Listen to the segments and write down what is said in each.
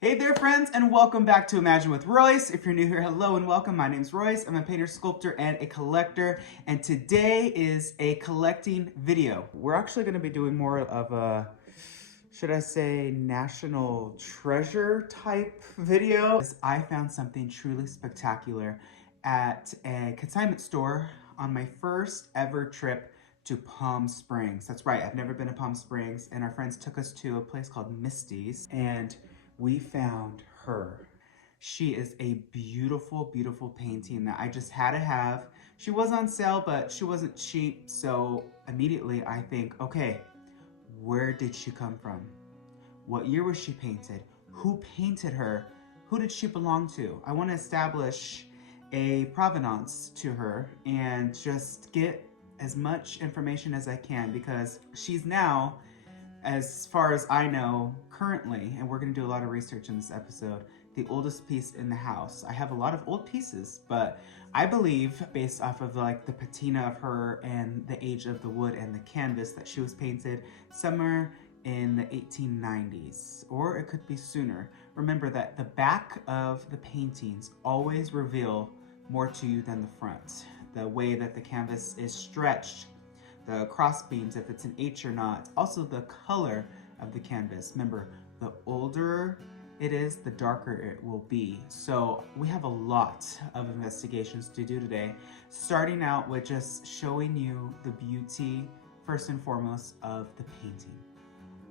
Hey there friends, and welcome back to Imagine with Royce. If you're new here, hello and welcome. My name's Royce. I'm a painter, sculptor, and a collector, and today is a collecting video. We're actually going to be doing more of a, should I say, national treasure type video. I found something truly spectacular at a consignment store on my first ever trip to Palm Springs. That's right, I've never been to Palm Springs, and our friends took us to a place called Misty's, and we found her. She is a beautiful, beautiful painting that I just had to have. She was on sale, but she wasn't cheap, so immediately I think, okay, where did she come from? What year was she painted? Who painted her? Who did she belong to? I want to establish a provenance to her and just get as much information as I can, because she's now, as far as I know currently, and we're going to do a lot of research in this episode, the oldest piece in the house. I have a lot of old pieces, but I believe, based off of like the patina of her and the age of the wood and the canvas, that she was painted somewhere in the 1890s, or it could be sooner. Remember that the back of the paintings always reveal more to you than the front. The way that the canvas is stretched, the cross beams, if it's an H or not, also the color of the canvas. Remember, the older it is, the darker it will be. So we have a lot of investigations to do today, starting out with just showing you the beauty, first and foremost, of the painting.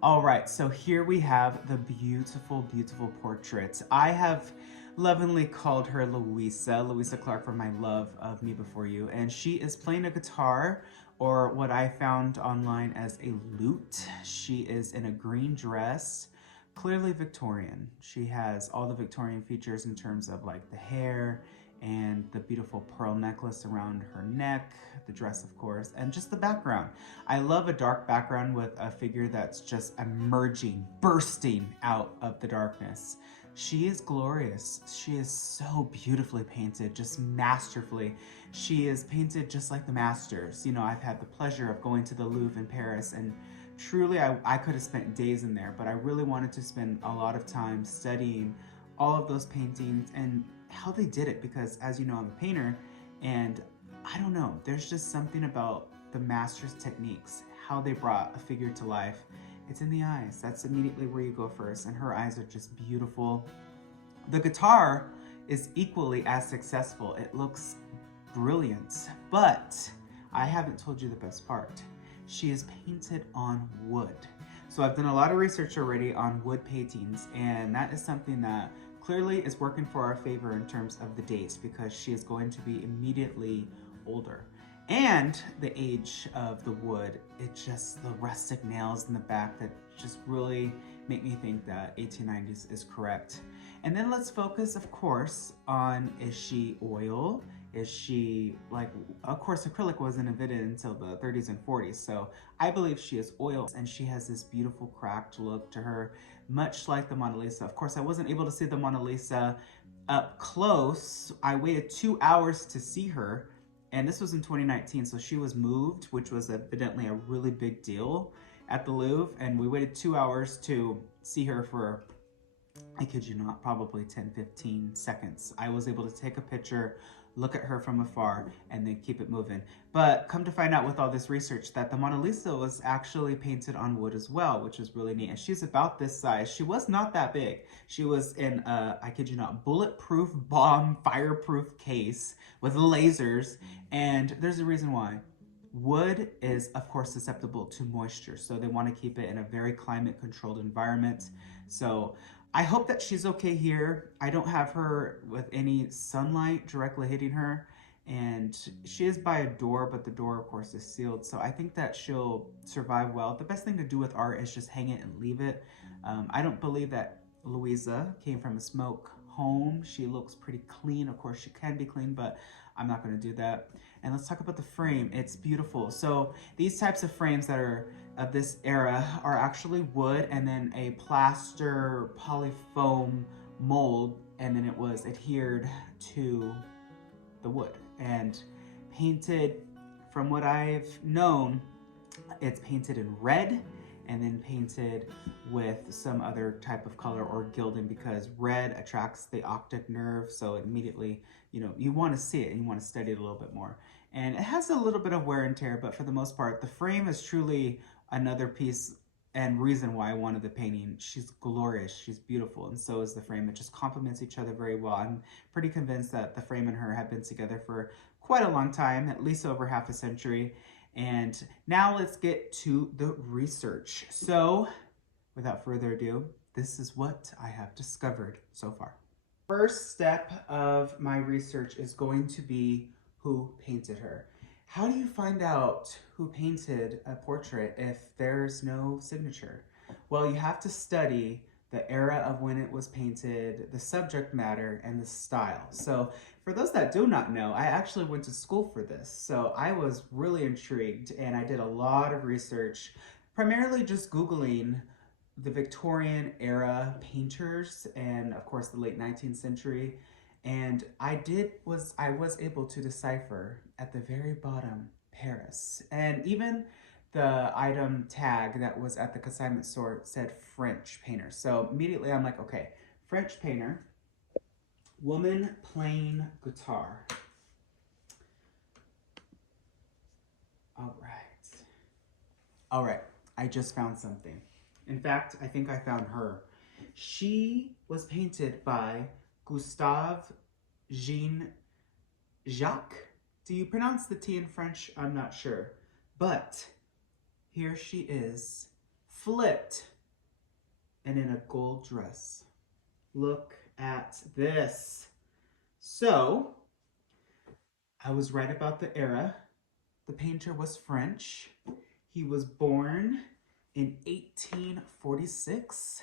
All right, so here we have the beautiful, beautiful portrait. I have lovingly called her Louisa Clark, for my love of Me Before You, and she is playing a guitar, or what I found online as a lute. She is in a green dress, clearly Victorian. She has all the Victorian features in terms of like the hair and the beautiful pearl necklace around her neck, the dress of course, and just the background. I love a dark background with a figure that's just emerging, bursting out of the darkness. She is glorious. She is so beautifully painted, just masterfully. She is painted just like the masters. You know, I've had the pleasure of going to the Louvre in Paris, and truly I could have spent days in there, but I really wanted to spend a lot of time studying all of those paintings and how they did it, because as you know, I'm a painter, and I don't know, there's just something about the master's techniques, how they brought a figure to life. It's in the eyes. That's immediately where you go first, and her eyes are just beautiful. The guitar is equally as successful. It looks brilliant, but I haven't told you the best part. She is painted on wood. So I've done a lot of research already on wood paintings, and that is something that clearly is working for our favor in terms of the dates, because she is going to be immediately older. And the age of the wood, it's just the rustic nails in the back that just really make me think that 1890s is correct. And then let's focus, of course, on, is she oil? Is she, like, of course, acrylic wasn't invented until the 30s and 40s, so I believe she is oil, and she has this beautiful cracked look to her, much like the Mona Lisa. Of course, I wasn't able to see the Mona Lisa up close. I waited 2 hours to see her, and this was in 2019, so she was moved, which was evidently a really big deal at the Louvre, and we waited 2 hours to see her for, I kid you not, probably 10-15 seconds. I was able to take a picture, look at her from afar, and then keep it moving. But come to find out with all this research that the Mona Lisa was actually painted on wood as well, which is really neat. And she's about this size. She was not that big. She was in a, I kid you not, bulletproof bomb fireproof case with lasers, and there's a reason why. Wood is, of course, susceptible to moisture, so they want to keep it in a very climate-controlled environment. So I hope that she's okay here. I don't have her with any sunlight directly hitting her, and she is by a door, but the door, of course, is sealed, so I think that she'll survive well. The best thing to do with art is just hang it and leave it. I don't believe that Louisa came from a smoke home. She looks pretty clean. Of course, she can be clean, but I'm not going to do that. And let's talk about the frame. It's beautiful. So these types of frames that are of this era are actually wood, and then a plaster polyfoam mold, and then it was adhered to the wood and painted. From what I've known, it's painted in red and then painted with some other type of color or gilding, because red attracts the optic nerve, so immediately, you want to see it and you want to study it a little bit more. And it has a little bit of wear and tear, but for the most part, the frame is truly another piece and reason why I wanted the painting. She's glorious, she's beautiful, and so is the frame. It just complements each other very well. I'm pretty convinced that the frame and her have been together for quite a long time, at least over half a century. And now let's get to the research. So without further ado, this is what I have discovered so far. First step of my research is going to be who painted her. How do you find out who painted a portrait if there's no signature? Well, you have to study the era of when it was painted, the subject matter, and the style. So for those that do not know, I actually went to school for this. So I was really intrigued, and I did a lot of research, primarily just Googling the Victorian era painters and of course the late 19th century. And I was able to decipher at the very bottom Paris. And even the item tag that was at the consignment store said French painter. So immediately I'm like, okay, French painter, woman playing guitar. All right, I just found something. In fact, I think I found her. She was painted by Gustave Jean Jacques. Do you pronounce the T in French? I'm not sure. But here she is, flipped and in a gold dress. Look at this. So, I was right about the era. The painter was French. He was born in 1846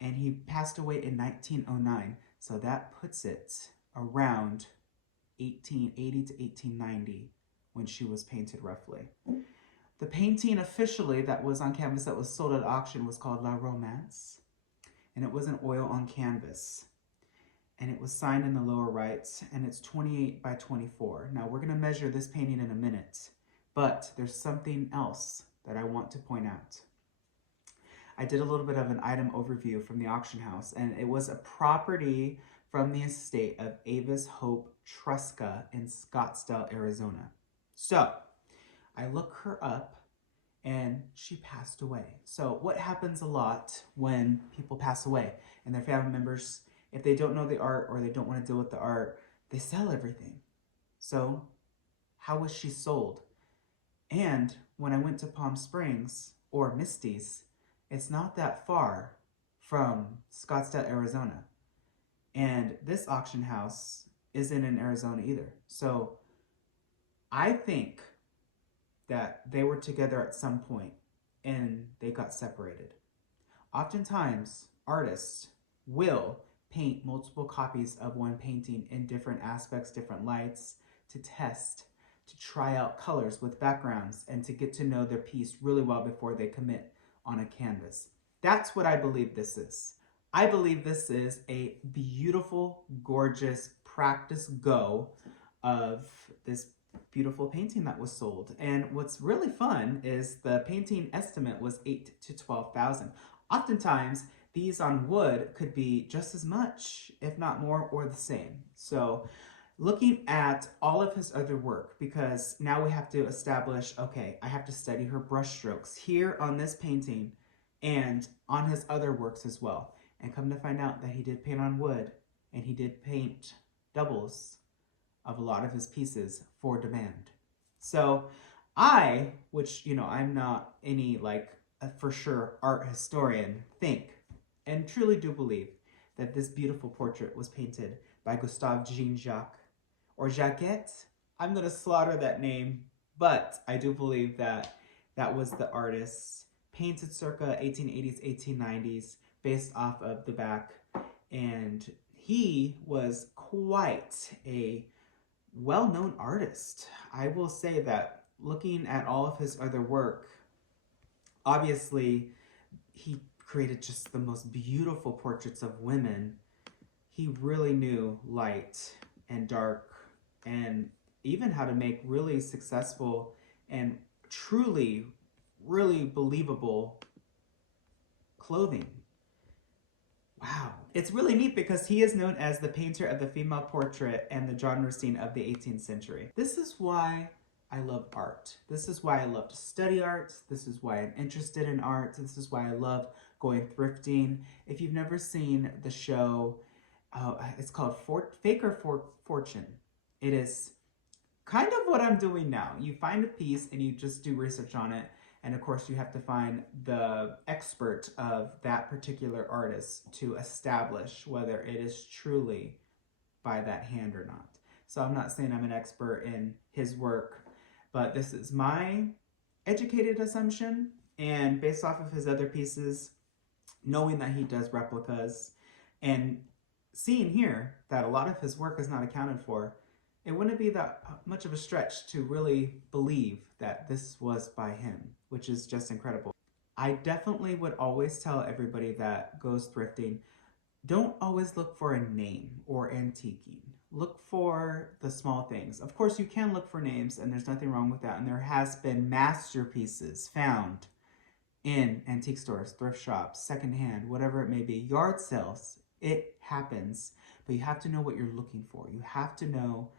and he passed away in 1909. So that puts it around 1880 to 1890 when she was painted roughly. The painting officially that was on canvas that was sold at auction was called La Romance, and it was an oil on canvas. And it was signed in the lower right, and it's 28 by 24. Now we're gonna measure this painting in a minute, but there's something else that I want to point out. I did a little bit of an item overview from the auction house, and it was a property from the estate of Avis Hope Tresca in Scottsdale, Arizona. So I look her up and she passed away. So what happens a lot when people pass away and their family members, if they don't know the art or they don't want to deal with the art, they sell everything. So how was she sold? And when I went to Palm Springs or Misty's, it's not that far from Scottsdale, Arizona. And this auction house isn't in Arizona either. So I think that they were together at some point and they got separated. Oftentimes, artists will paint multiple copies of one painting in different aspects, different lights, to test, to try out colors with backgrounds, and to get to know their piece really well before they commit on a canvas. That's what I believe this is. I believe this is a beautiful, gorgeous practice go of this beautiful painting that was sold. And what's really fun is the painting estimate was $8,000 to $12,000. Oftentimes, these on wood could be just as much, if not more, or the same. So looking at all of his other work, because now we have to establish, okay, I have to study her brush strokes here on this painting and on his other works as well. And come to find out that he did paint on wood and he did paint doubles of a lot of his pieces for demand. So I, which, I'm not any for sure art historian, think and truly do believe that this beautiful portrait was painted by Gustave Jean Jacques, or Jacquet. I'm going to slaughter that name, but I do believe that that was the artist, painted circa 1880s, 1890s, based off of the back. And he was quite a well-known artist. I will say that looking at all of his other work, obviously he created just the most beautiful portraits of women. He really knew light and dark and even how to make really successful and truly, really believable clothing. Wow. It's really neat because he is known as the painter of the female portrait and the genre scene of the 18th century. This is why I love art. This is why I love to study art. This is why I'm interested in art. This is why I love going thrifting. If you've never seen the show, it's called Fake or Fortune. It is kind of what I'm doing now. You find a piece and you just do research on it. And of course, you have to find the expert of that particular artist to establish whether it is truly by that hand or not. So I'm not saying I'm an expert in his work, but this is my educated assumption. And based off of his other pieces, knowing that he does replicas and seeing here that a lot of his work is not accounted for, it wouldn't be that much of a stretch to really believe that this was by him, which is just incredible. I definitely would always tell everybody that goes thrifting, don't always look for a name or antiquing. Look for the small things. Of course, you can look for names, and there's nothing wrong with that. And there has been masterpieces found in antique stores, thrift shops, secondhand, whatever it may be, yard sales. It happens, but you have to know what you're looking for. You have to know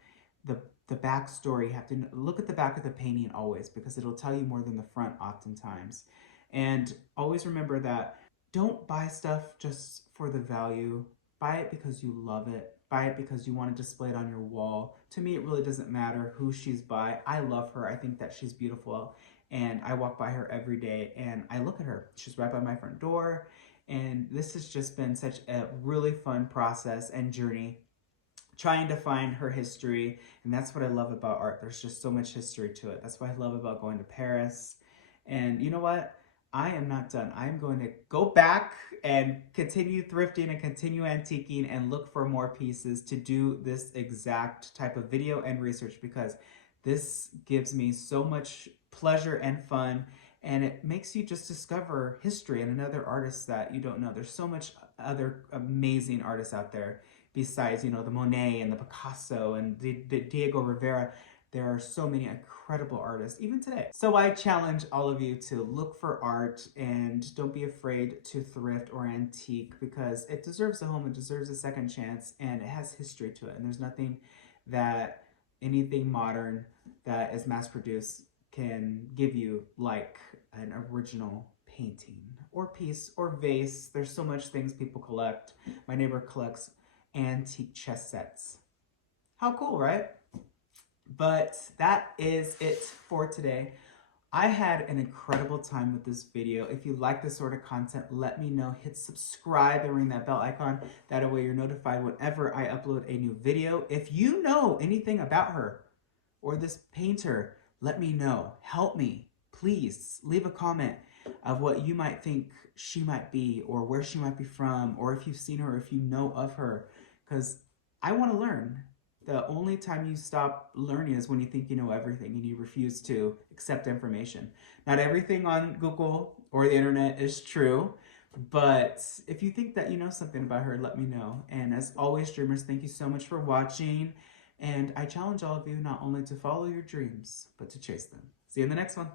the backstory. You have to look at the back of the painting always, because it'll tell you more than the front oftentimes. And always remember that don't buy stuff just for the value. Buy it because you love it. Buy it because you want to display it on your wall. To me, it really doesn't matter who she's by. I love her. I think that she's beautiful. And I walk by her every day and I look at her. She's right by my front door. And this has just been such a really fun process and journey, trying to find her history. And that's what I love about art. There's just so much history to it. That's what I love about going to Paris. And you know what? I am not done. I'm going to go back and continue thrifting and continue antiquing and look for more pieces to do this exact type of video and research, because this gives me so much pleasure and fun, and it makes you just discover history and another artist that you don't know. There's so much other amazing artists out there besides, you know, the Monet and the Picasso and the Diego Rivera. There are so many incredible artists, even today. So I challenge all of you to look for art and don't be afraid to thrift or antique, because it deserves a home, it deserves a second chance, and it has history to it. And there's nothing that anything modern that is mass-produced can give you like an original painting or piece or vase. There's so much things people collect. My neighbor collects antique chess sets. How cool, right? But that is it for today. I had an incredible time with this video. If you like this sort of content, let me know. Hit subscribe and ring that bell icon. That way you're notified whenever I upload a new video. If you know anything about her or this painter, let me know. Help me. Please leave a comment of what you might think she might be, or where she might be from, or if you've seen her, or if you know of her, because I want to learn. The only time you stop learning is when you think you know everything and you refuse to accept information. Not everything on Google or the internet is true, but if you think that you know something about her, let me know. And as always, dreamers, thank you so much for watching. And I challenge all of you not only to follow your dreams, but to chase them. See you in the next one.